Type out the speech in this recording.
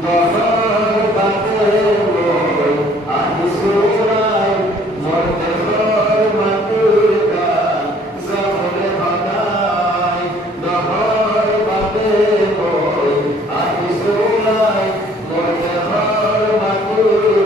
দহর বাতে মোর আদি সুরাই মরতে ঘর মাটির গান জবরে ভাগাই দহর বাতে মোর আদি সুরাই মরতে ঘর মাটির